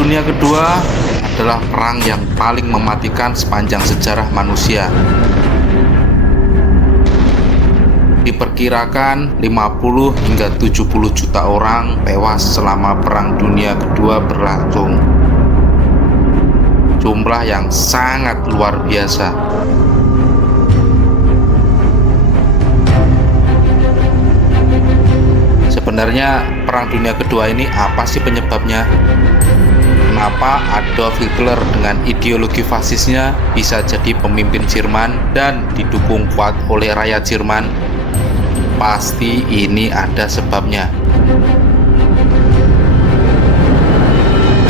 Dunia Kedua adalah perang yang paling mematikan sepanjang sejarah manusia. Diperkirakan 50 hingga 70 juta orang tewas selama Perang Dunia Kedua berlangsung. Jumlah yang sangat luar biasa. Sebenarnya Perang Dunia Kedua ini apa sih penyebabnya? Kenapa Adolf Hitler dengan ideologi fasisnya bisa jadi pemimpin Jerman dan didukung kuat oleh rakyat Jerman? Pasti ini ada sebabnya.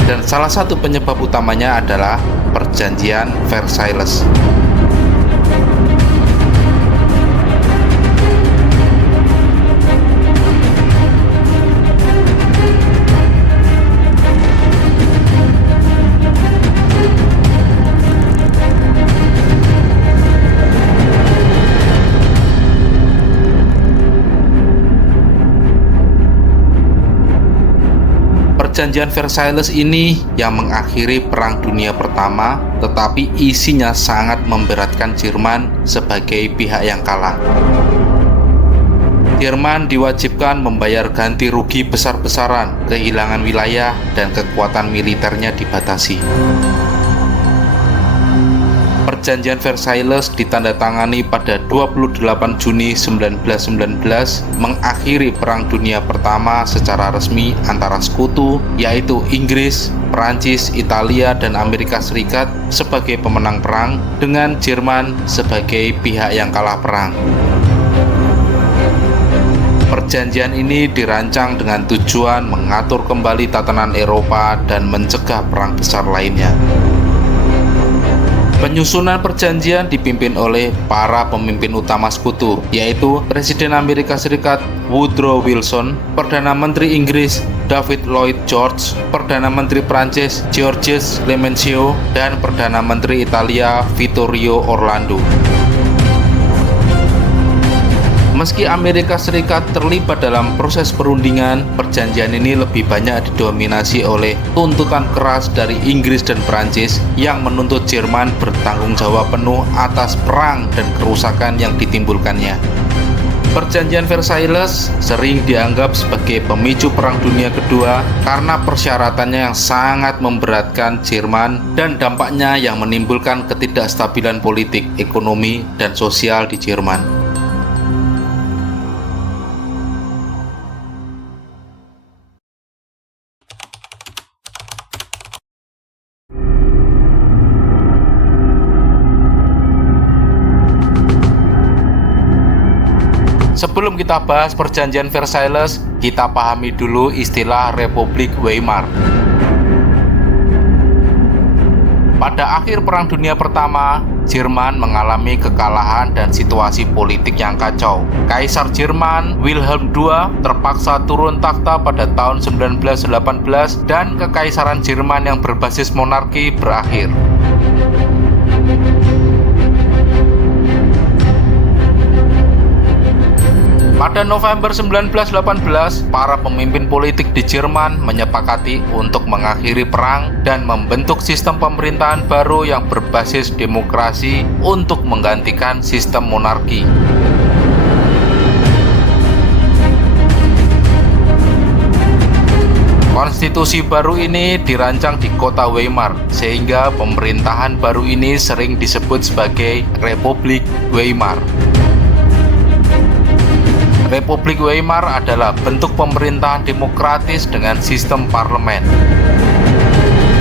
Dan salah satu penyebab utamanya adalah Perjanjian Versailles. Perjanjian Versailles ini yang mengakhiri Perang Dunia Pertama, tetapi isinya sangat memberatkan Jerman sebagai pihak yang kalah. Jerman diwajibkan membayar ganti rugi besar-besaran, kehilangan wilayah, dan kekuatan militernya dibatasi. Perjanjian Versailles ditandatangani pada 28 Juni 1919 mengakhiri Perang Dunia Pertama secara resmi antara sekutu, yaitu Inggris, Prancis, Italia, dan Amerika Serikat sebagai pemenang perang, dengan Jerman sebagai pihak yang kalah perang. Perjanjian ini dirancang dengan tujuan mengatur kembali tatanan Eropa dan mencegah perang besar lainnya. Penyusunan perjanjian dipimpin oleh para pemimpin utama sekutu, yaitu Presiden Amerika Serikat Woodrow Wilson, Perdana Menteri Inggris David Lloyd George, Perdana Menteri Prancis Georges Clemenceau, dan Perdana Menteri Italia Vittorio Orlando. Meski Amerika Serikat terlibat dalam proses perundingan, perjanjian ini lebih banyak didominasi oleh tuntutan keras dari Inggris dan Prancis yang menuntut Jerman bertanggung jawab penuh atas perang dan kerusakan yang ditimbulkannya. Perjanjian Versailles sering dianggap sebagai pemicu Perang Dunia Kedua karena persyaratannya yang sangat memberatkan Jerman dan dampaknya yang menimbulkan ketidakstabilan politik, ekonomi, dan sosial di Jerman. Sebelum kita bahas Perjanjian Versailles, kita pahami dulu istilah Republik Weimar. Pada akhir Perang Dunia Pertama, Jerman mengalami kekalahan dan situasi politik yang kacau. Kaisar Jerman Wilhelm II terpaksa turun takhta pada tahun 1918 dan kekaisaran Jerman yang berbasis monarki berakhir. Pada November 1918, para pemimpin politik di Jerman menyepakati untuk mengakhiri perang dan membentuk sistem pemerintahan baru yang berbasis demokrasi untuk menggantikan sistem monarki. Konstitusi baru ini dirancang di kota Weimar, sehingga pemerintahan baru ini sering disebut sebagai Republik Weimar. Republik Weimar adalah bentuk pemerintahan demokratis dengan sistem parlemen.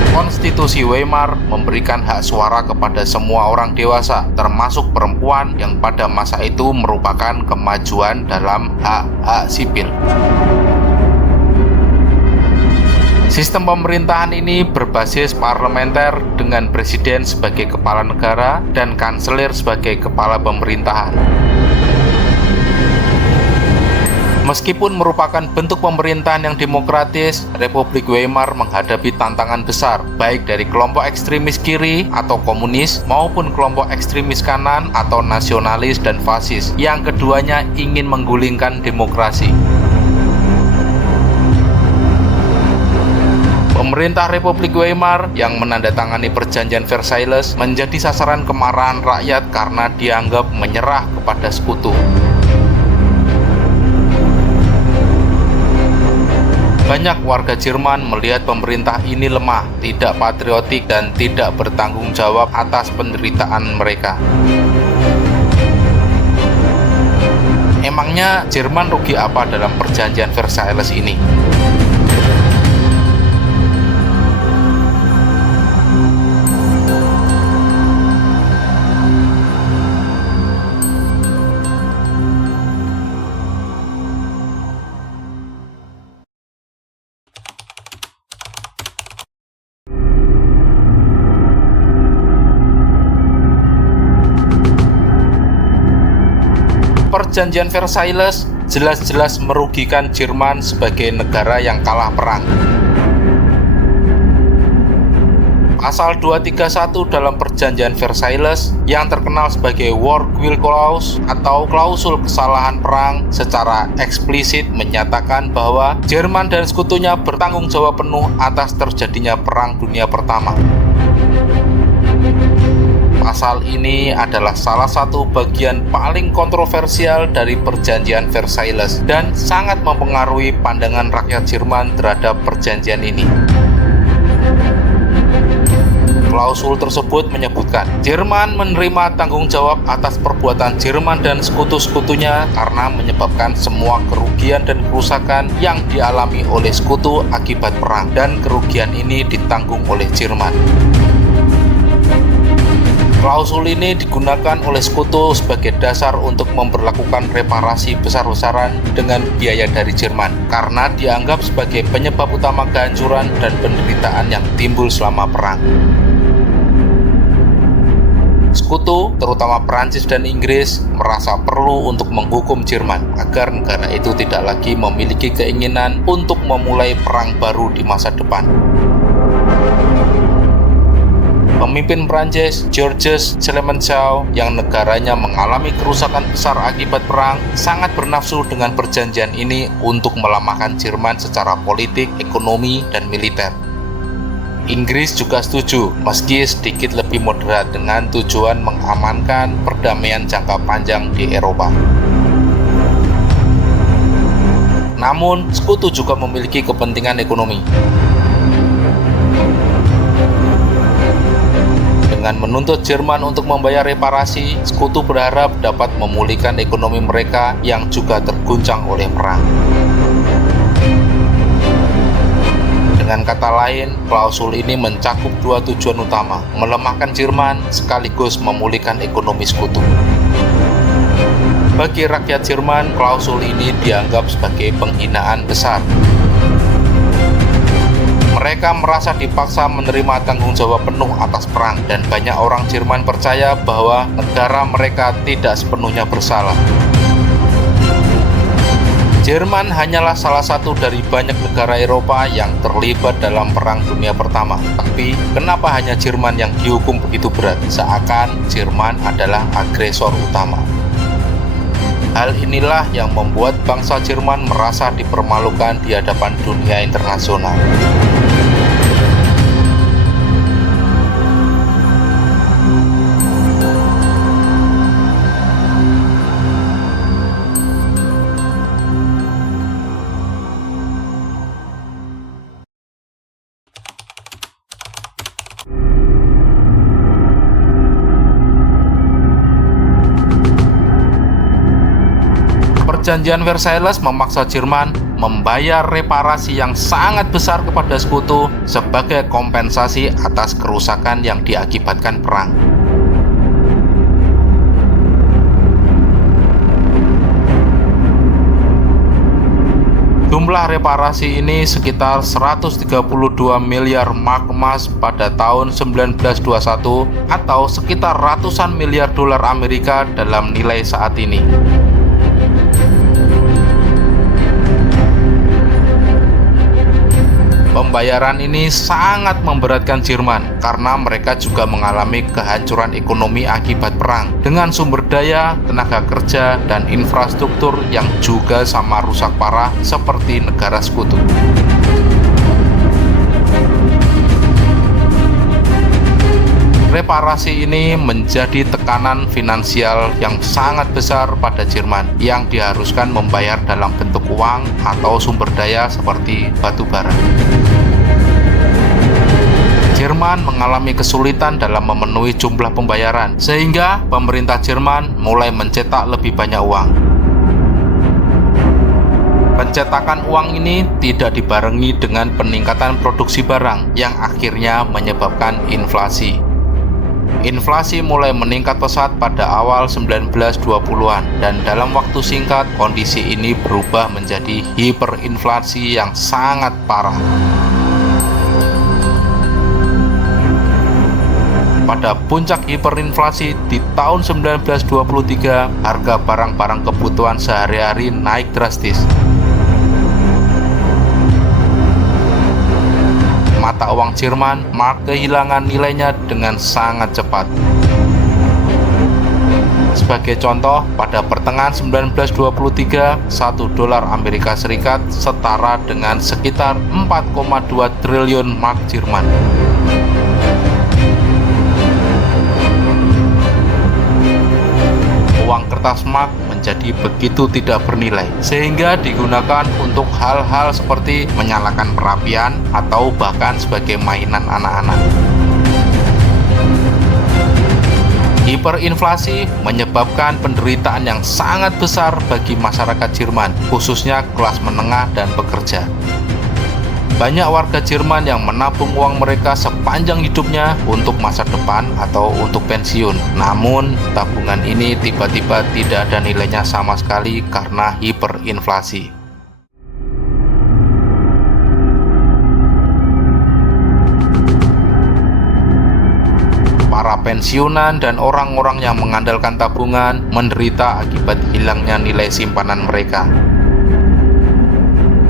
Konstitusi Weimar memberikan hak suara kepada semua orang dewasa, termasuk perempuan yang pada masa itu merupakan kemajuan dalam hak-hak sipil. Sistem pemerintahan ini berbasis parlementer dengan presiden sebagai kepala negara dan kanselir sebagai kepala pemerintahan. Meskipun merupakan bentuk pemerintahan yang demokratis, Republik Weimar menghadapi tantangan besar, baik dari kelompok ekstremis kiri atau komunis, maupun kelompok ekstremis kanan atau nasionalis dan fasis, yang keduanya ingin menggulingkan demokrasi. Pemerintah Republik Weimar yang menandatangani Perjanjian Versailles menjadi sasaran kemarahan rakyat karena dianggap menyerah kepada sekutu. Banyak warga Jerman melihat pemerintah ini lemah, tidak patriotik, dan tidak bertanggung jawab atas penderitaan mereka. Emangnya Jerman rugi apa dalam Perjanjian Versailles ini? Perjanjian Versailles jelas-jelas merugikan Jerman sebagai negara yang kalah perang. Pasal 231 dalam Perjanjian Versailles yang terkenal sebagai War Guilt Clause atau klausul kesalahan perang secara eksplisit menyatakan bahwa Jerman dan sekutunya bertanggung jawab penuh atas terjadinya Perang Dunia Pertama. Pasal ini adalah salah satu bagian paling kontroversial dari Perjanjian Versailles dan sangat mempengaruhi pandangan rakyat Jerman terhadap perjanjian ini. Klausul tersebut menyebutkan Jerman menerima tanggung jawab atas perbuatan Jerman dan sekutu-sekutunya karena menyebabkan semua kerugian dan kerusakan yang dialami oleh sekutu akibat perang, dan kerugian ini ditanggung oleh Jerman. Klausul ini digunakan oleh sekutu sebagai dasar untuk memberlakukan reparasi besar-besaran dengan biaya dari Jerman karena dianggap sebagai penyebab utama kehancuran dan penderitaan yang timbul selama perang. Sekutu, terutama Prancis dan Inggris, merasa perlu untuk menghukum Jerman agar negara itu tidak lagi memiliki keinginan untuk memulai perang baru di masa depan. Pemimpin Prancis, Georges Clemenceau, yang negaranya mengalami kerusakan besar akibat perang, sangat bernafsu dengan perjanjian ini untuk melemahkan Jerman secara politik, ekonomi, dan militer. Inggris juga setuju, meski sedikit lebih moderat dengan tujuan mengamankan perdamaian jangka panjang di Eropa. Namun, sekutu juga memiliki kepentingan ekonomi. Dengan menuntut Jerman untuk membayar reparasi, sekutu berharap dapat memulihkan ekonomi mereka yang juga terguncang oleh perang. Dengan kata lain, klausul ini mencakup dua tujuan utama, melemahkan Jerman sekaligus memulihkan ekonomi sekutu. Bagi rakyat Jerman, klausul ini dianggap sebagai penghinaan besar. Mereka merasa dipaksa menerima tanggung jawab penuh atas perang, dan banyak orang Jerman percaya bahwa negara mereka tidak sepenuhnya bersalah. Jerman hanyalah salah satu dari banyak negara Eropa yang terlibat dalam Perang Dunia Pertama. Tapi, kenapa hanya Jerman yang dihukum begitu berat? Seakan Jerman adalah agresor utama. Hal inilah yang membuat bangsa Jerman merasa dipermalukan di hadapan dunia internasional. Perjanjian Versailles memaksa Jerman membayar reparasi yang sangat besar kepada sekutu sebagai kompensasi atas kerusakan yang diakibatkan perang. Jumlah reparasi ini sekitar 132 miliar mark emas pada tahun 1921 atau sekitar ratusan miliar dolar Amerika dalam nilai saat ini. Pembayaran ini sangat memberatkan Jerman karena mereka juga mengalami kehancuran ekonomi akibat perang dengan sumber daya, tenaga kerja, dan infrastruktur yang juga sama rusak parah seperti negara sekutu. Reparasi ini menjadi tekanan finansial yang sangat besar pada Jerman yang diharuskan membayar dalam bentuk uang atau sumber daya seperti batu bara. Jerman mengalami kesulitan dalam memenuhi jumlah pembayaran, sehingga pemerintah Jerman mulai mencetak lebih banyak uang. Pencetakan uang ini tidak dibarengi dengan peningkatan produksi barang yang akhirnya menyebabkan inflasi. Inflasi mulai meningkat pesat pada awal 1920-an dan dalam waktu singkat kondisi ini berubah menjadi hiperinflasi yang sangat parah. Pada puncak hiperinflasi di tahun 1923, harga barang-barang kebutuhan sehari-hari naik drastis. Mata uang Jerman Mark kehilangan nilainya dengan sangat cepat. Sebagai contoh, pada pertengahan 1923, 1 dolar Amerika Serikat setara dengan sekitar 4,2 triliun mark Jerman. Uang kertas mark menjadi begitu tidak bernilai, sehingga digunakan untuk hal-hal seperti menyalakan perapian atau bahkan sebagai mainan anak-anak. Hiperinflasi menyebabkan penderitaan yang sangat besar bagi masyarakat Jerman, khususnya kelas menengah dan pekerja. Banyak warga Jerman yang menabung uang mereka sepanjang hidupnya untuk masa depan atau untuk pensiun. Namun, tabungan ini tiba-tiba tidak ada nilainya sama sekali karena hiperinflasi. Para pensiunan dan orang-orang yang mengandalkan tabungan menderita akibat hilangnya nilai simpanan mereka.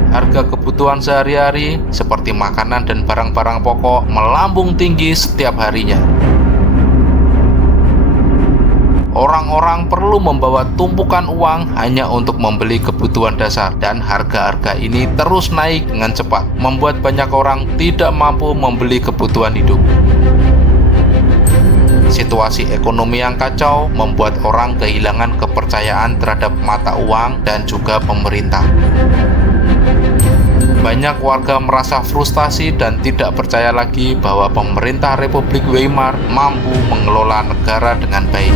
Harga kebutuhan sehari-hari seperti makanan dan barang-barang pokok melambung tinggi setiap harinya. Orang-orang perlu membawa tumpukan uang hanya untuk membeli kebutuhan dasar, dan harga-harga ini terus naik dengan cepat, membuat banyak orang tidak mampu membeli kebutuhan hidup. Situasi ekonomi yang kacau membuat orang kehilangan kepercayaan terhadap mata uang dan juga pemerintah. Banyak warga merasa frustasi dan tidak percaya lagi bahwa pemerintah Republik Weimar mampu mengelola negara dengan baik.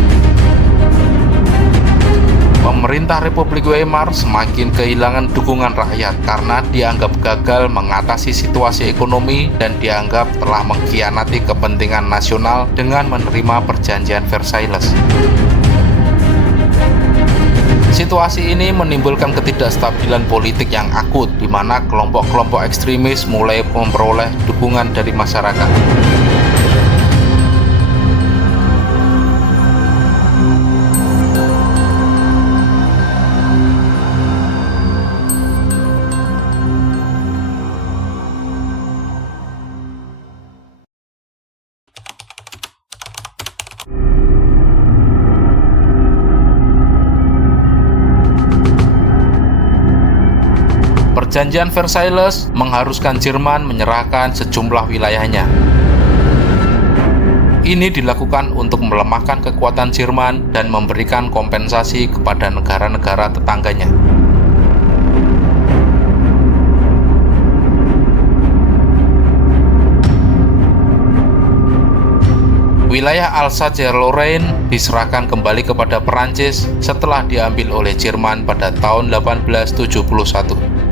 Pemerintah Republik Weimar semakin kehilangan dukungan rakyat karena dianggap gagal mengatasi situasi ekonomi dan dianggap telah mengkhianati kepentingan nasional dengan menerima perjanjian Versailles. Situasi ini menimbulkan ketidakstabilan politik yang akut, di mana kelompok-kelompok ekstremis mulai memperoleh dukungan dari masyarakat. Perjanjian Versailles mengharuskan Jerman menyerahkan sejumlah wilayahnya. Ini dilakukan untuk melemahkan kekuatan Jerman dan memberikan kompensasi kepada negara-negara tetangganya. Wilayah Alsace-Lorraine diserahkan kembali kepada Perancis setelah diambil oleh Jerman pada tahun 1871.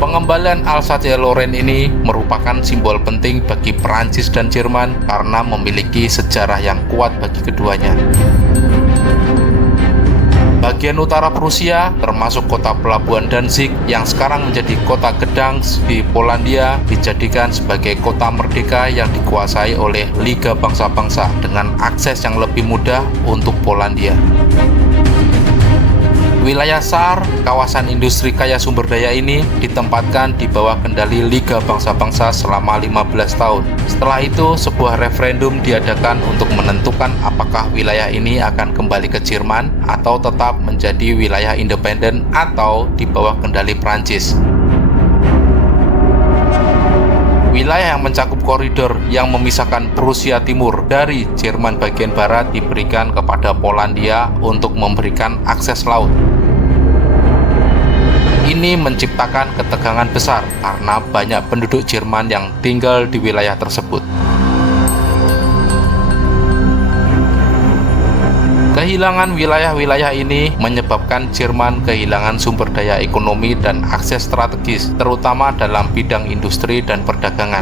Pengembalian Alsace-Lorraine ini merupakan simbol penting bagi Perancis dan Jerman karena memiliki sejarah yang kuat bagi keduanya. Bagian utara Prusia, termasuk kota pelabuhan Danzig yang sekarang menjadi kota Gdansk di Polandia, dijadikan sebagai kota merdeka yang dikuasai oleh Liga Bangsa-Bangsa dengan akses yang lebih mudah untuk Polandia. Wilayah Saar, kawasan industri kaya sumber daya ini ditempatkan di bawah kendali Liga Bangsa-Bangsa selama 15 tahun. Setelah itu, sebuah referendum diadakan untuk menentukan apakah wilayah ini akan kembali ke Jerman atau tetap menjadi wilayah independen atau di bawah kendali Prancis. Wilayah yang mencakup koridor yang memisahkan Prusia Timur dari Jerman bagian barat diberikan kepada Polandia untuk memberikan akses laut. Ini menciptakan ketegangan besar karena banyak penduduk Jerman yang tinggal di wilayah tersebut. Kehilangan wilayah-wilayah ini menyebabkan Jerman kehilangan sumber daya ekonomi dan akses strategis, terutama dalam bidang industri dan perdagangan.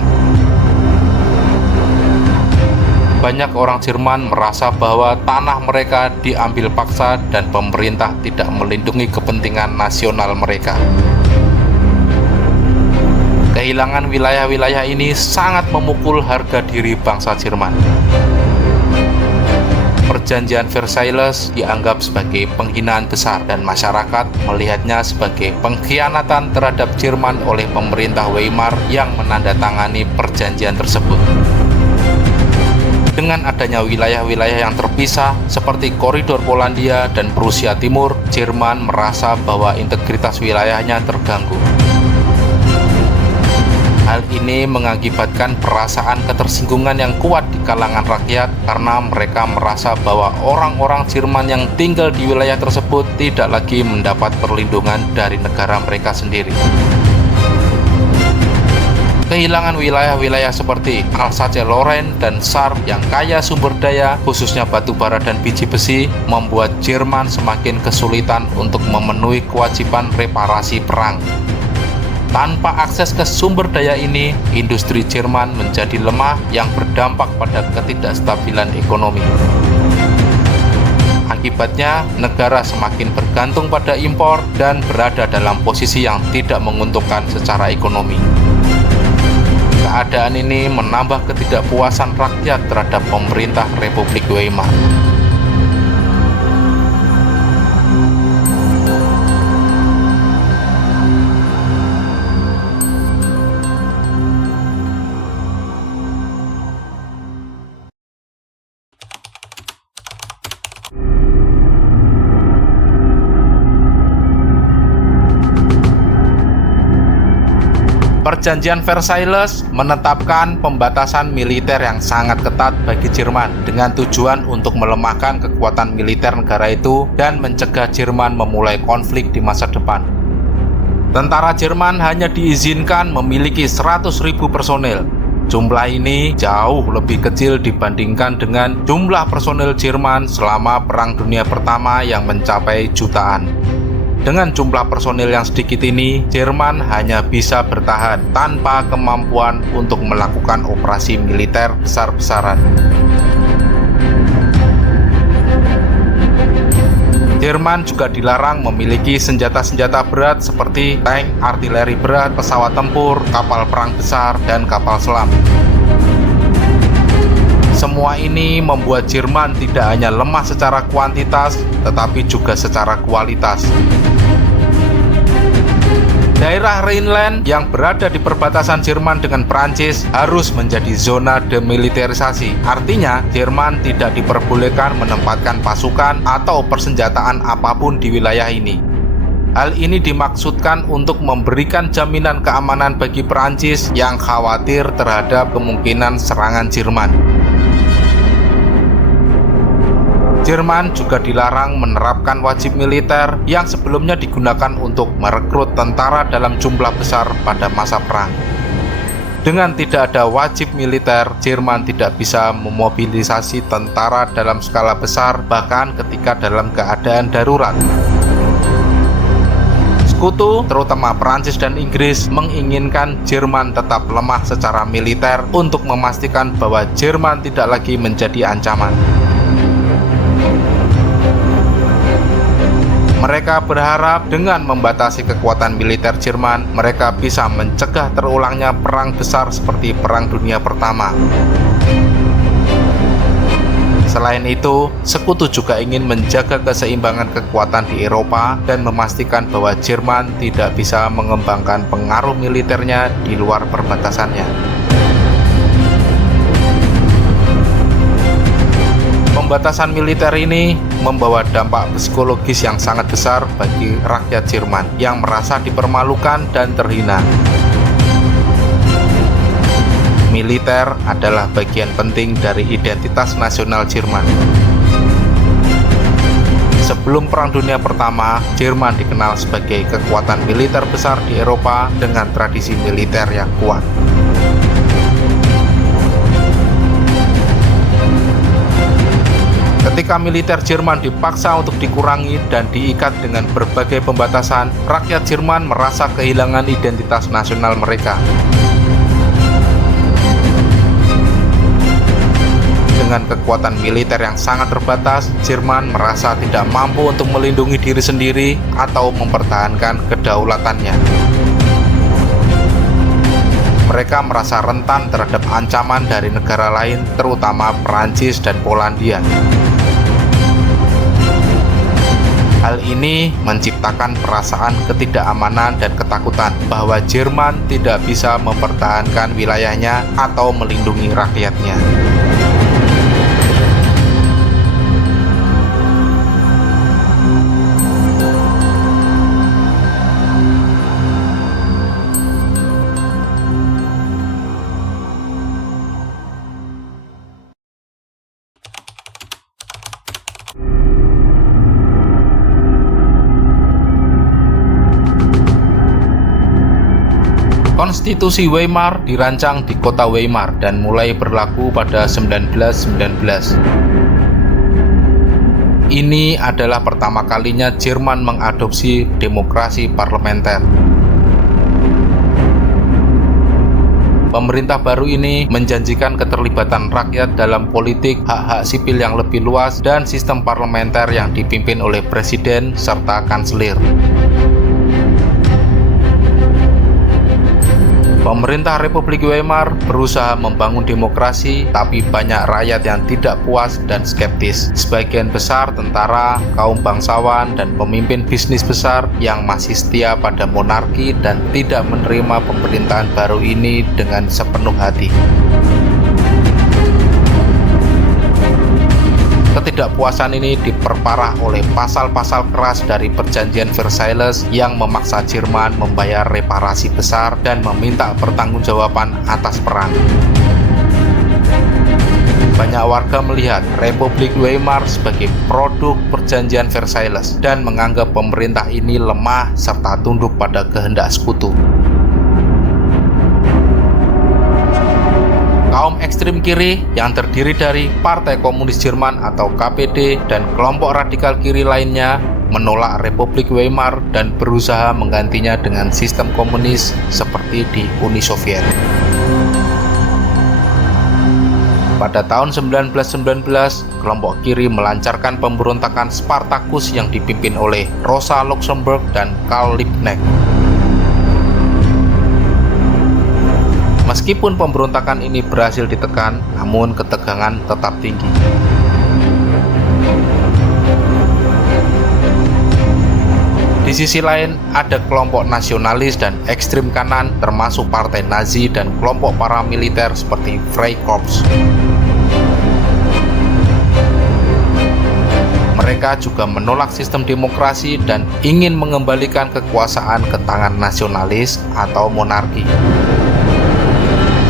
Banyak orang Jerman merasa bahwa tanah mereka diambil paksa dan pemerintah tidak melindungi kepentingan nasional mereka. Kehilangan wilayah-wilayah ini sangat memukul harga diri bangsa Jerman. Perjanjian Versailles dianggap sebagai penghinaan besar dan masyarakat melihatnya sebagai pengkhianatan terhadap Jerman oleh pemerintah Weimar yang menandatangani perjanjian tersebut. Dengan adanya wilayah-wilayah yang terpisah seperti koridor Polandia dan Prusia Timur, Jerman merasa bahwa integritas wilayahnya terganggu. Hal ini mengakibatkan perasaan ketersinggungan yang kuat di kalangan rakyat karena mereka merasa bahwa orang-orang Jerman yang tinggal di wilayah tersebut tidak lagi mendapat perlindungan dari negara mereka sendiri. Kehilangan wilayah-wilayah seperti Alsace-Lorraine dan Saar yang kaya sumber daya, khususnya batu bara dan biji besi, membuat Jerman semakin kesulitan untuk memenuhi kewajiban reparasi perang. Tanpa akses ke sumber daya ini, industri Jerman menjadi lemah yang berdampak pada ketidakstabilan ekonomi. Akibatnya, negara semakin bergantung pada impor dan berada dalam posisi yang tidak menguntungkan secara ekonomi. Keadaan ini menambah ketidakpuasan rakyat terhadap pemerintah Republik Weimar. Perjanjian Versailles menetapkan pembatasan militer yang sangat ketat bagi Jerman dengan tujuan untuk melemahkan kekuatan militer negara itu dan mencegah Jerman memulai konflik di masa depan. Tentara Jerman hanya diizinkan memiliki 100.000 personel. Jumlah ini jauh lebih kecil dibandingkan dengan jumlah personel Jerman selama Perang Dunia Pertama yang mencapai jutaan. Dengan jumlah personil yang sedikit ini, Jerman hanya bisa bertahan tanpa kemampuan untuk melakukan operasi militer besar-besaran. Jerman juga dilarang memiliki senjata-senjata berat seperti tank, artileri berat, pesawat tempur, kapal perang besar, dan kapal selam. Semua ini membuat Jerman tidak hanya lemah secara kuantitas, tetapi juga secara kualitas. Daerah Rhineland yang berada di perbatasan Jerman dengan Prancis harus menjadi zona demilitarisasi. Artinya, Jerman tidak diperbolehkan menempatkan pasukan atau persenjataan apapun di wilayah ini. Hal ini dimaksudkan untuk memberikan jaminan keamanan bagi Prancis yang khawatir terhadap kemungkinan serangan Jerman. Jerman juga dilarang menerapkan wajib militer yang sebelumnya digunakan untuk merekrut tentara dalam jumlah besar pada masa perang. Dengan tidak ada wajib militer, Jerman tidak bisa memobilisasi tentara dalam skala besar, bahkan ketika dalam keadaan darurat. Sekutu, terutama Prancis dan Inggris, menginginkan Jerman tetap lemah secara militer untuk memastikan bahwa Jerman tidak lagi menjadi ancaman. Mereka berharap dengan membatasi kekuatan militer Jerman, mereka bisa mencegah terulangnya perang besar seperti Perang Dunia Pertama. Selain itu, Sekutu juga ingin menjaga keseimbangan kekuatan di Eropa dan memastikan bahwa Jerman tidak bisa mengembangkan pengaruh militernya di luar perbatasannya. Pembatasan militer ini membawa dampak psikologis yang sangat besar bagi rakyat Jerman yang merasa dipermalukan dan terhina. Militer adalah bagian penting dari identitas nasional Jerman. Sebelum Perang Dunia Pertama, Jerman dikenal sebagai kekuatan militer besar di Eropa dengan tradisi militer yang kuat. Ketika militer Jerman dipaksa untuk dikurangi dan diikat dengan berbagai pembatasan, rakyat Jerman merasa kehilangan identitas nasional mereka. Dengan kekuatan militer yang sangat terbatas, Jerman merasa tidak mampu untuk melindungi diri sendiri atau mempertahankan kedaulatannya. Mereka merasa rentan terhadap ancaman dari negara lain, terutama Perancis dan Polandia. Hal ini menciptakan perasaan ketidakamanan dan ketakutan bahwa Jerman tidak bisa mempertahankan wilayahnya atau melindungi rakyatnya. Konstitusi Weimar dirancang di kota Weimar dan mulai berlaku pada 1919. Ini adalah pertama kalinya Jerman mengadopsi demokrasi parlementer. Pemerintah baru ini menjanjikan keterlibatan rakyat dalam politik, hak-hak sipil yang lebih luas, dan sistem parlementer yang dipimpin oleh presiden serta kanselir. Pemerintah Republik Weimar berusaha membangun demokrasi, tapi banyak rakyat yang tidak puas dan skeptis. Sebagian besar tentara, kaum bangsawan, dan pemimpin bisnis besar yang masih setia pada monarki dan tidak menerima pemerintahan baru ini dengan sepenuh hati. Ketidakpuasan ini diperparah oleh pasal-pasal keras dari Perjanjian Versailles yang memaksa Jerman membayar reparasi besar dan meminta pertanggungjawaban atas perang. Banyak warga melihat Republik Weimar sebagai produk Perjanjian Versailles dan menganggap pemerintah ini lemah serta tunduk pada kehendak sekutu. Kaum ekstrem kiri yang terdiri dari Partai Komunis Jerman atau KPD dan kelompok radikal kiri lainnya menolak Republik Weimar dan berusaha menggantinya dengan sistem komunis seperti di Uni Soviet. Pada tahun 1919, kelompok kiri melancarkan pemberontakan Spartacus yang dipimpin oleh Rosa Luxemburg dan Karl Liebknecht. Meskipun pemberontakan ini berhasil ditekan, namun ketegangan tetap tinggi. Di sisi lain, ada kelompok nasionalis dan ekstrem kanan, termasuk partai Nazi dan kelompok paramiliter seperti Freikorps. Mereka juga menolak sistem demokrasi dan ingin mengembalikan kekuasaan ke tangan nasionalis atau monarki.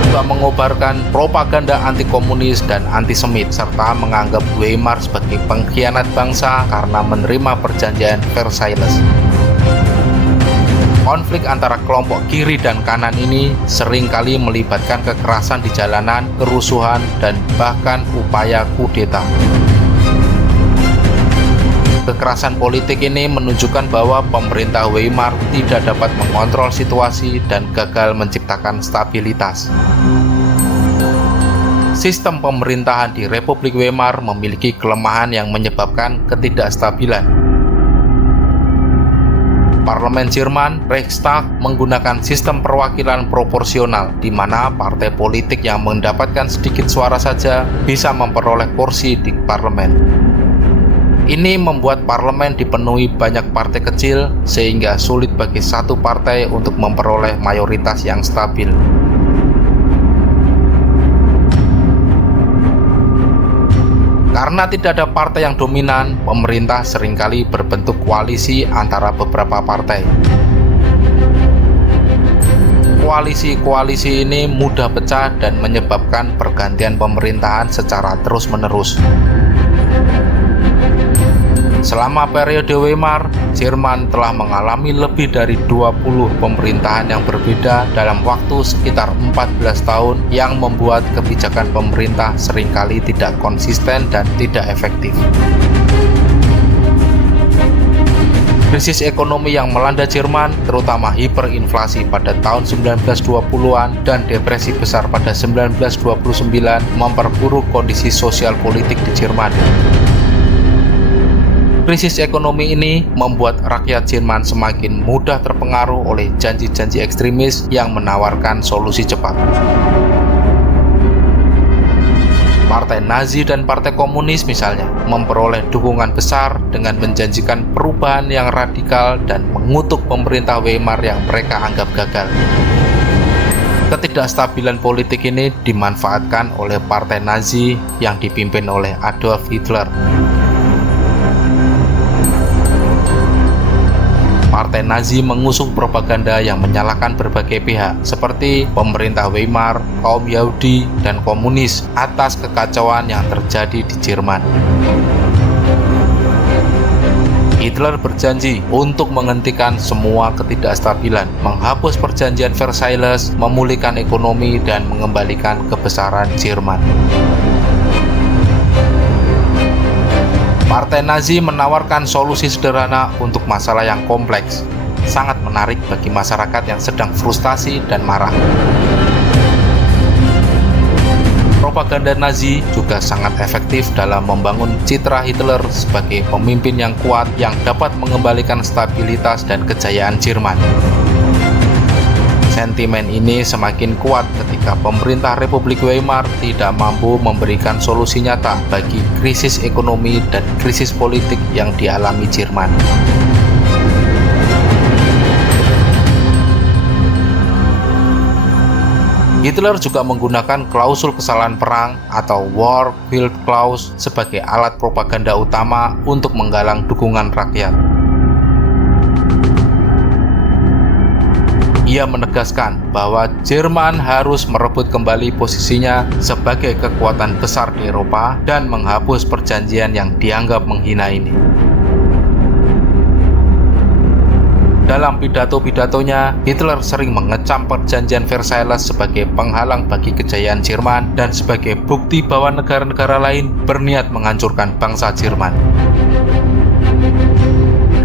Juga mengobarkan propaganda anti-komunis dan antisemit, serta menganggap Weimar sebagai pengkhianat bangsa karena menerima Perjanjian Versailles. Konflik antara kelompok kiri dan kanan ini seringkali melibatkan kekerasan di jalanan, kerusuhan, dan bahkan upaya kudeta. Kekerasan politik ini menunjukkan bahwa pemerintah Weimar tidak dapat mengontrol situasi dan gagal menciptakan stabilitas. Sistem pemerintahan di Republik Weimar memiliki kelemahan yang menyebabkan ketidakstabilan. Parlemen Jerman, Reichstag, menggunakan sistem perwakilan proporsional, di mana partai politik yang mendapatkan sedikit suara saja bisa memperoleh kursi di parlemen. Ini membuat parlemen dipenuhi banyak partai kecil, sehingga sulit bagi satu partai untuk memperoleh mayoritas yang stabil. Karena tidak ada partai yang dominan, pemerintah seringkali berbentuk koalisi antara beberapa partai. Koalisi-koalisi ini mudah pecah dan menyebabkan pergantian pemerintahan secara terus-menerus. Selama periode Weimar, Jerman telah mengalami lebih dari 20 pemerintahan yang berbeda dalam waktu sekitar 14 tahun yang membuat kebijakan pemerintah seringkali tidak konsisten dan tidak efektif. Krisis ekonomi yang melanda Jerman, terutama hiperinflasi pada tahun 1920-an dan depresi besar pada 1929, memperburuk kondisi sosial politik di Jerman. Krisis ekonomi ini membuat rakyat Jerman semakin mudah terpengaruh oleh janji-janji ekstremis yang menawarkan solusi cepat. Partai Nazi dan Partai Komunis misalnya memperoleh dukungan besar dengan menjanjikan perubahan yang radikal dan mengutuk pemerintah Weimar yang mereka anggap gagal. Ketidakstabilan politik ini dimanfaatkan oleh Partai Nazi yang dipimpin oleh Adolf Hitler. Partai Nazi mengusung propaganda yang menyalahkan berbagai pihak, seperti pemerintah Weimar, kaum Yahudi, dan komunis atas kekacauan yang terjadi di Jerman. Hitler berjanji untuk menghentikan semua ketidakstabilan, menghapus perjanjian Versailles, memulihkan ekonomi, dan mengembalikan kebesaran Jerman. Partai Nazi menawarkan solusi sederhana untuk masalah yang kompleks, sangat menarik bagi masyarakat yang sedang frustasi dan marah. Propaganda Nazi juga sangat efektif dalam membangun citra Hitler sebagai pemimpin yang kuat yang dapat mengembalikan stabilitas dan kejayaan Jerman. Sentimen ini semakin kuat ketika pemerintah Republik Weimar tidak mampu memberikan solusi nyata bagi krisis ekonomi dan krisis politik yang dialami Jerman. Hitler juga menggunakan klausul kesalahan perang atau War Field Clause sebagai alat propaganda utama untuk menggalang dukungan rakyat. Ia menegaskan bahwa Jerman harus merebut kembali posisinya sebagai kekuatan besar di Eropa dan menghapus perjanjian yang dianggap menghina ini. Dalam pidato-pidatonya, Hitler sering mengecam perjanjian Versailles sebagai penghalang bagi kejayaan Jerman dan sebagai bukti bahwa negara-negara lain berniat menghancurkan bangsa Jerman.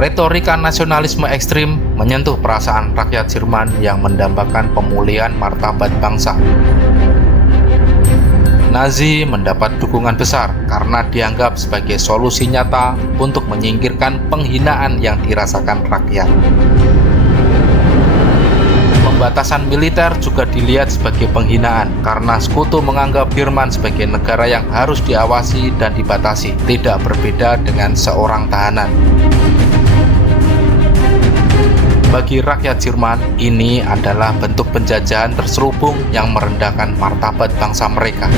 Retorika nasionalisme ekstrim menyentuh perasaan rakyat Jerman yang mendambakan pemulihan martabat bangsa. Nazi mendapat dukungan besar karena dianggap sebagai solusi nyata untuk menyingkirkan penghinaan yang dirasakan rakyat. Pembatasan militer juga dilihat sebagai penghinaan karena sekutu menganggap Jerman sebagai negara yang harus diawasi dan dibatasi, tidak berbeda dengan seorang tahanan. Bagi rakyat Jerman, ini adalah bentuk penjajahan terselubung yang merendahkan martabat bangsa mereka.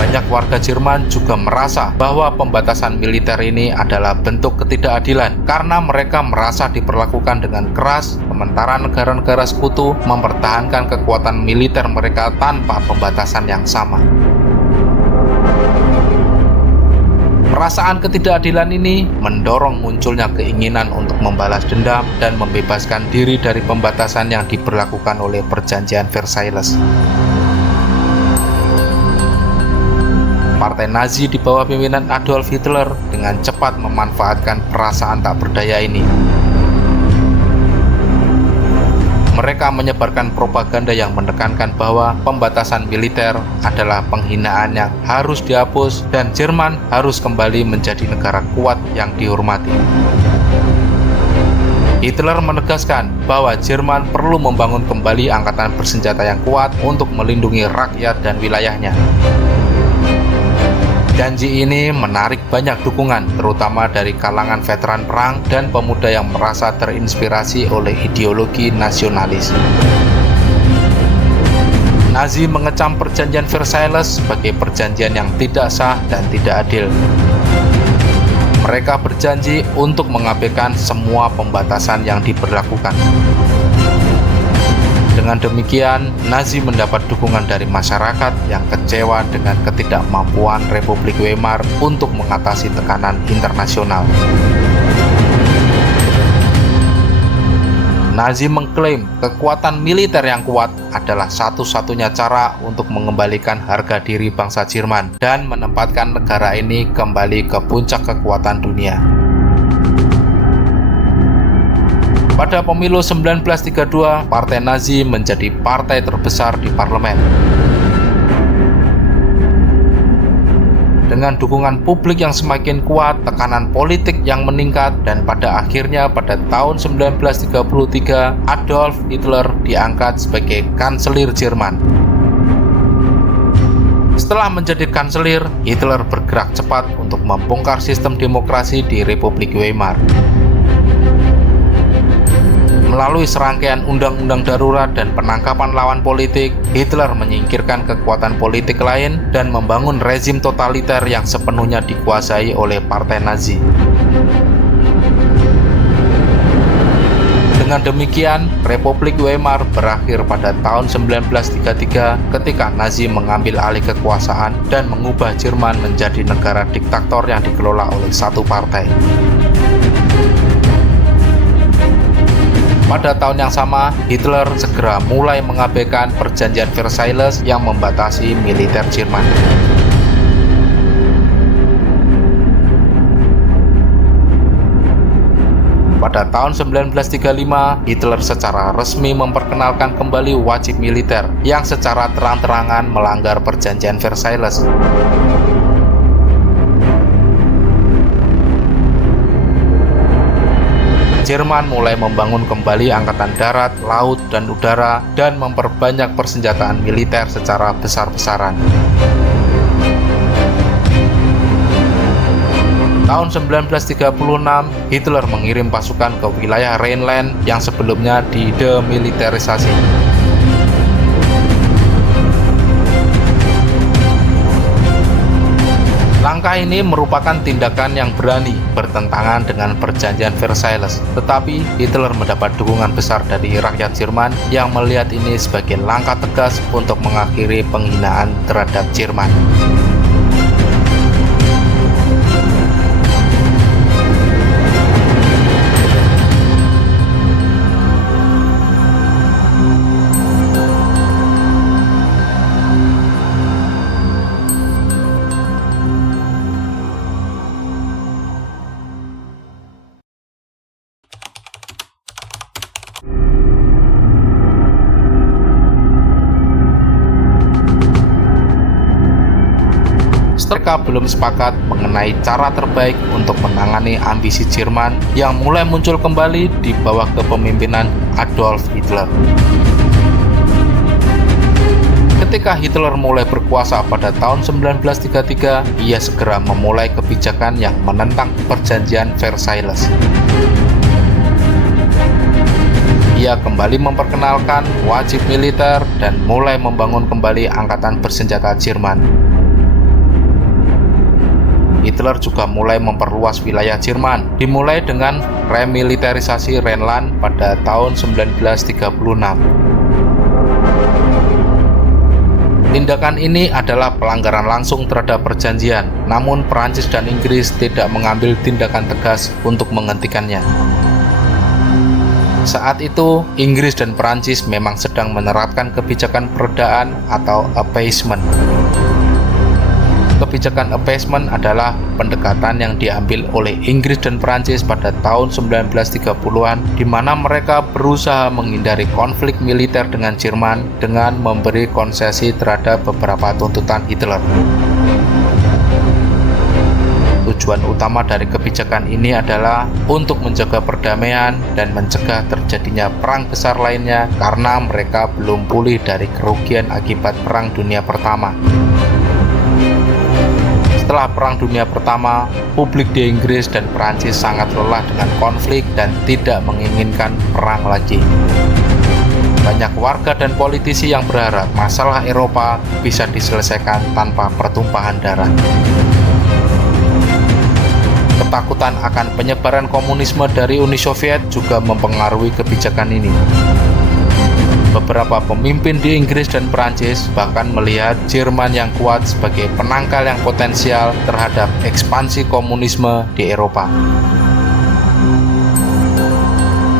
Banyak warga Jerman juga merasa bahwa pembatasan militer ini adalah bentuk ketidakadilan karena mereka merasa diperlakukan dengan keras, sementara negara-negara sekutu mempertahankan kekuatan militer mereka tanpa pembatasan yang sama. Perasaan ketidakadilan ini mendorong munculnya keinginan untuk membalas dendam dan membebaskan diri dari pembatasan yang diberlakukan oleh perjanjian Versailles. Partai Nazi di bawah pimpinan Adolf Hitler dengan cepat memanfaatkan perasaan tak berdaya ini. Mereka menyebarkan propaganda yang menekankan bahwa pembatasan militer adalah penghinaan yang harus dihapus dan Jerman harus kembali menjadi negara kuat yang dihormati. Hitler menegaskan bahwa Jerman perlu membangun kembali angkatan bersenjata yang kuat untuk melindungi rakyat dan wilayahnya. Janji ini menarik banyak dukungan, terutama dari kalangan veteran perang dan pemuda yang merasa terinspirasi oleh ideologi nasionalis. Nazi mengecam perjanjian Versailles sebagai perjanjian yang tidak sah dan tidak adil. Mereka berjanji untuk mengabaikan semua pembatasan yang diberlakukan. Dengan demikian, Nazi mendapat dukungan dari masyarakat yang kecewa dengan ketidakmampuan Republik Weimar untuk mengatasi tekanan internasional. Nazi mengklaim kekuatan militer yang kuat adalah satu-satunya cara untuk mengembalikan harga diri bangsa Jerman dan menempatkan negara ini kembali ke puncak kekuatan dunia. Pada pemilu 1932, Partai Nazi menjadi partai terbesar di parlemen. Dengan dukungan publik yang semakin kuat, tekanan politik yang meningkat, dan pada akhirnya pada tahun 1933, Adolf Hitler diangkat sebagai kanselir Jerman. Setelah menjadi kanselir, Hitler bergerak cepat untuk membongkar sistem demokrasi di Republik Weimar. Melalui serangkaian undang-undang darurat dan penangkapan lawan politik, Hitler menyingkirkan kekuatan politik lain dan membangun rezim totaliter yang sepenuhnya dikuasai oleh Partai Nazi. Dengan demikian, Republik Weimar berakhir pada tahun 1933 ketika Nazi mengambil alih kekuasaan dan mengubah Jerman menjadi negara diktator yang dikelola oleh satu partai. Pada tahun yang sama, Hitler segera mulai mengabaikan perjanjian Versailles yang membatasi militer Jerman. Pada tahun 1935, Hitler secara resmi memperkenalkan kembali wajib militer yang secara terang-terangan melanggar perjanjian Versailles. Jerman mulai membangun kembali angkatan darat, laut, dan udara dan memperbanyak persenjataan militer secara besar-besaran. Tahun 1936, Hitler mengirim pasukan ke wilayah Rhineland yang sebelumnya didemilitarisasi. Langkah ini merupakan tindakan yang berani bertentangan dengan perjanjian Versailles, tetapi Hitler mendapat dukungan besar dari rakyat Jerman yang melihat ini sebagai langkah tegas untuk mengakhiri penghinaan terhadap Jerman. Mereka belum sepakat mengenai cara terbaik untuk menangani ambisi Jerman yang mulai muncul kembali di bawah kepemimpinan Adolf Hitler. Ketika Hitler mulai berkuasa pada tahun 1933, ia segera memulai kebijakan yang menentang perjanjian Versailles. Ia kembali memperkenalkan wajib militer dan mulai membangun kembali angkatan bersenjata Jerman. Hitler juga mulai memperluas wilayah Jerman, dimulai dengan remilitarisasi Rhineland pada tahun 1936. Tindakan ini adalah pelanggaran langsung terhadap perjanjian, namun Prancis dan Inggris tidak mengambil tindakan tegas untuk menghentikannya. Saat itu, Inggris dan Prancis memang sedang menerapkan kebijakan peredaan atau appeasement. Kebijakan appeasement adalah pendekatan yang diambil oleh Inggris dan Prancis pada tahun 1930-an, di mana mereka berusaha menghindari konflik militer dengan Jerman dengan memberi konsesi terhadap beberapa tuntutan Hitler. Tujuan utama dari kebijakan ini adalah untuk menjaga perdamaian dan mencegah terjadinya perang besar lainnya karena mereka belum pulih dari kerugian akibat Perang Dunia Pertama. Setelah Perang Dunia Pertama, publik di Inggris dan Perancis sangat lelah dengan konflik dan tidak menginginkan perang lagi. Banyak warga dan politisi yang berharap masalah Eropa bisa diselesaikan tanpa pertumpahan darah. Ketakutan akan penyebaran komunisme dari Uni Soviet juga mempengaruhi kebijakan ini. Beberapa pemimpin di Inggris dan Perancis bahkan melihat Jerman yang kuat sebagai penangkal yang potensial terhadap ekspansi komunisme di Eropa.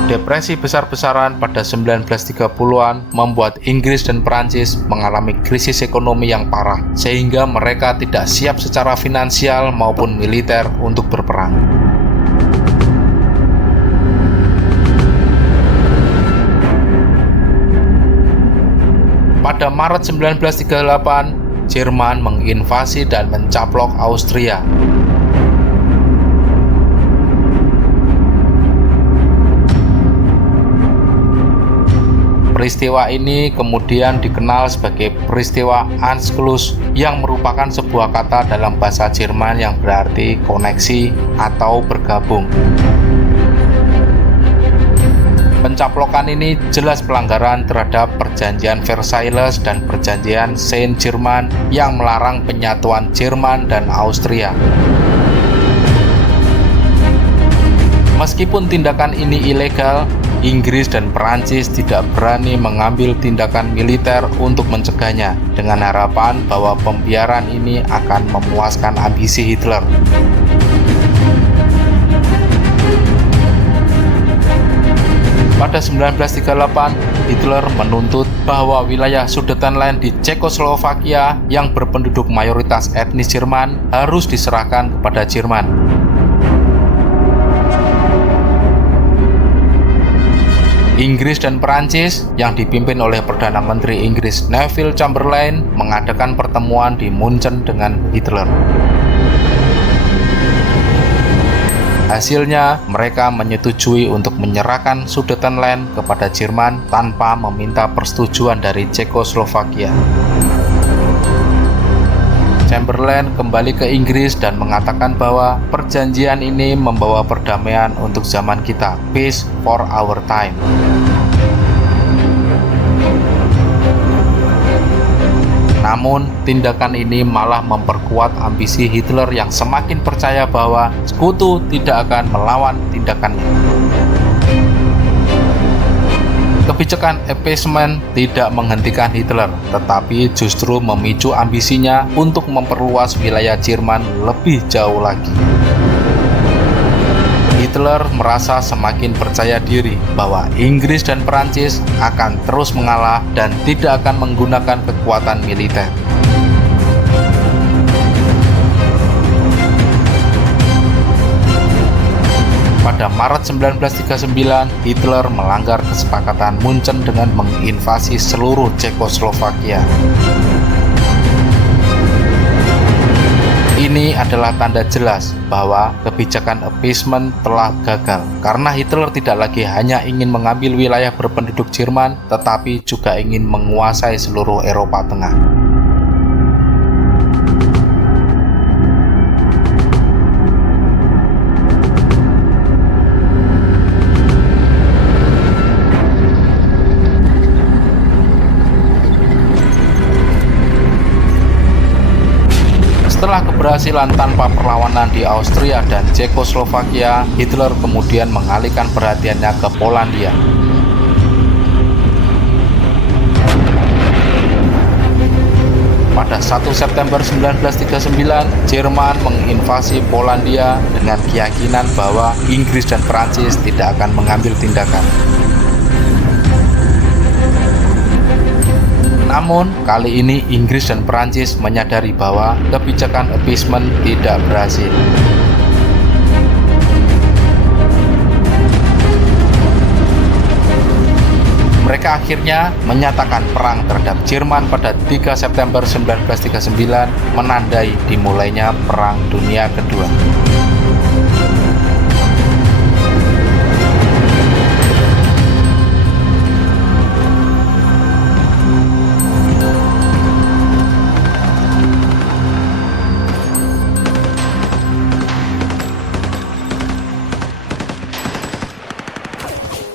Depresi besar-besaran pada 1930-an membuat Inggris dan Perancis mengalami krisis ekonomi yang parah, sehingga mereka tidak siap secara finansial maupun militer untuk berperang. Pada Maret 1938, Jerman menginvasi dan mencaplok Austria. Peristiwa ini kemudian dikenal sebagai peristiwa Anschluss, yang merupakan sebuah kata dalam bahasa Jerman yang berarti koneksi atau bergabung. Pencaplokan ini jelas pelanggaran terhadap Perjanjian Versailles dan Perjanjian Saint-Germain yang melarang penyatuan Jerman dan Austria. Meskipun tindakan ini ilegal, Inggris dan Perancis tidak berani mengambil tindakan militer untuk mencegahnya, dengan harapan bahwa pembiaran ini akan memuaskan ambisi Hitler. Pada 1938, Hitler menuntut bahwa wilayah Sudetenland di Cekoslovakia yang berpenduduk mayoritas etnis Jerman harus diserahkan kepada Jerman. Inggris dan Perancis yang dipimpin oleh Perdana Menteri Inggris Neville Chamberlain mengadakan pertemuan di Munchen dengan Hitler. Hasilnya, mereka menyetujui untuk menyerahkan Sudetenland kepada Jerman tanpa meminta persetujuan dari Cekoslovakia. Chamberlain kembali ke Inggris dan mengatakan bahwa perjanjian ini membawa perdamaian untuk zaman kita, peace for our time. Namun, tindakan ini malah memperkuat ambisi Hitler yang semakin percaya bahwa sekutu tidak akan melawan tindakannya. Kebijakan appeasement tidak menghentikan Hitler, tetapi justru memicu ambisinya untuk memperluas wilayah Jerman lebih jauh lagi. Hitler merasa semakin percaya diri bahwa Inggris dan Perancis akan terus mengalah dan tidak akan menggunakan kekuatan militer. Pada Maret 1939, Hitler melanggar kesepakatan Munchen dengan menginvasi seluruh Cekoslovakia. Ini adalah tanda jelas bahwa kebijakan appeasement telah gagal, karena Hitler tidak lagi hanya ingin mengambil wilayah berpenduduk Jerman, tetapi juga ingin menguasai seluruh Eropa Tengah. Setelah keberhasilan tanpa perlawanan di Austria dan Cekoslovakia, Hitler kemudian mengalihkan perhatiannya ke Polandia. Pada 1 September 1939, Jerman menginvasi Polandia dengan keyakinan bahwa Inggris dan Perancis tidak akan mengambil tindakan. Namun, kali ini Inggris dan Perancis menyadari bahwa kebijakan appeasement tidak berhasil. Mereka akhirnya menyatakan perang terhadap Jerman pada 3 September 1939, menandai dimulainya Perang Dunia Kedua.